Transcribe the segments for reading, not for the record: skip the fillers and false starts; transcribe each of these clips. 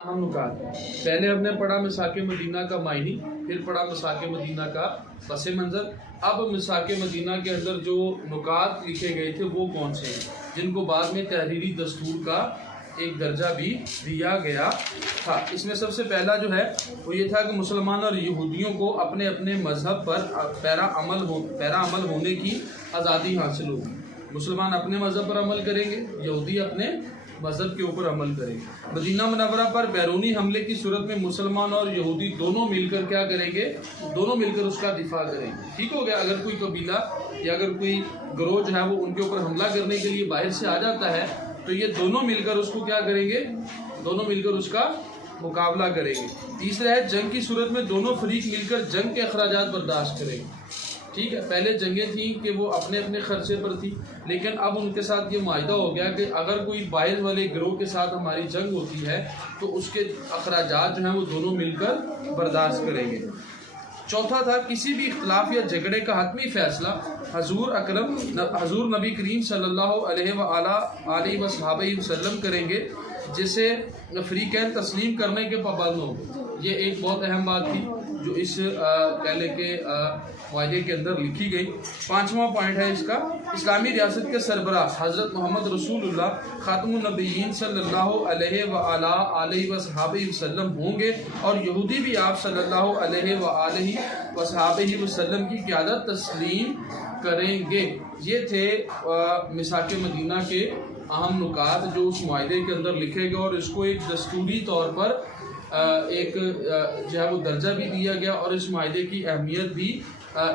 अहम नुकात। पहले हमने पढ़ा मिसाक मदीना का मायनी, फिर पढ़ा मिसाक मदीना का पस मंज़र। अब मिसाक मदीना के अंदर जो नुकात लिखे गए थे वो कौन से हैं, जिनको बाद में तहरीरी दस्तूर का एक दर्जा भी दिया गया था। इसमें सबसे पहला जो है वो ये था कि मुसलमान और यहूदियों को अपने अपने मज़हब पर पैरा अमल होने की आज़ादी हासिल होगी। मुसलमान अपने मज़हब पर अमल करेंगे, यहूदी अपने मज़हब के ऊपर अमल करेंगे। मदीना मुनव्वरा पर बैरूनी हमले की सूरत में मुसलमान और यहूदी दोनों मिलकर क्या करेंगे, दोनों मिलकर उसका दिफा करेंगे। ठीक हो गया। अगर कोई कबीला या अगर कोई गिरोह जो है वो उनके ऊपर हमला करने के लिए बाहर से आ जाता है तो ये दोनों मिलकर उसको क्या करेंगे, दोनों मिलकर उसका मुकाबला करेंगे। तीसरा है जंग की सूरत में दोनों फरीक मिलकर जंग के अखराजात बर्दाश्त करेंगे। ठीक है, पहले जंगें थी कि वो अपने अपने खर्चे पर थी, लेकिन अब उनके साथ ये मुआहिदा हो गया कि अगर कोई बाहर वाले गिरोह के साथ हमारी जंग होती है तो उसके अखराजात जो हैं वो दोनों मिलकर बर्दाश्त करेंगे। चौथा था किसी भी इख्तलाफ या झगड़े का हतमी फैसला हजूर नबी करीम सल्लल्लाहु अलैहि वसल्लम करेंगे, जिसे फरीकैन तस्लीम करने के पाबंद हों। ये एक बहुत अहम बात थी जो इस कहले के मुआहदे के अंदर लिखी गई। पाँचवा पॉइंट है इसका, इस्लामी रियासत के सरबराह हज़रत मोहम्मद रसूलुल्लाह खातमुन नबिय्यीन सल्लल्लाहु अलैहि वसल्लम होंगे और यहूदी भी आप सल्लल्लाहु अलैहि वसल्लम की क़यादत तस्लीम करेंगे। ये थे मिसाक मदीना के अहम नुकात जो उस मुआहदे के अंदर लिखे गए और इसको एक दस्तूरी तौर पर एक जो है वो दर्जा भी दिया गया और इस मुआहदे की अहमियत भी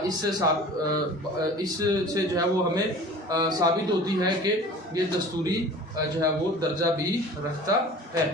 इससे जो है वो हमें साबित होती है कि ये दस्तूरी जो है वो दर्जा भी रखता है।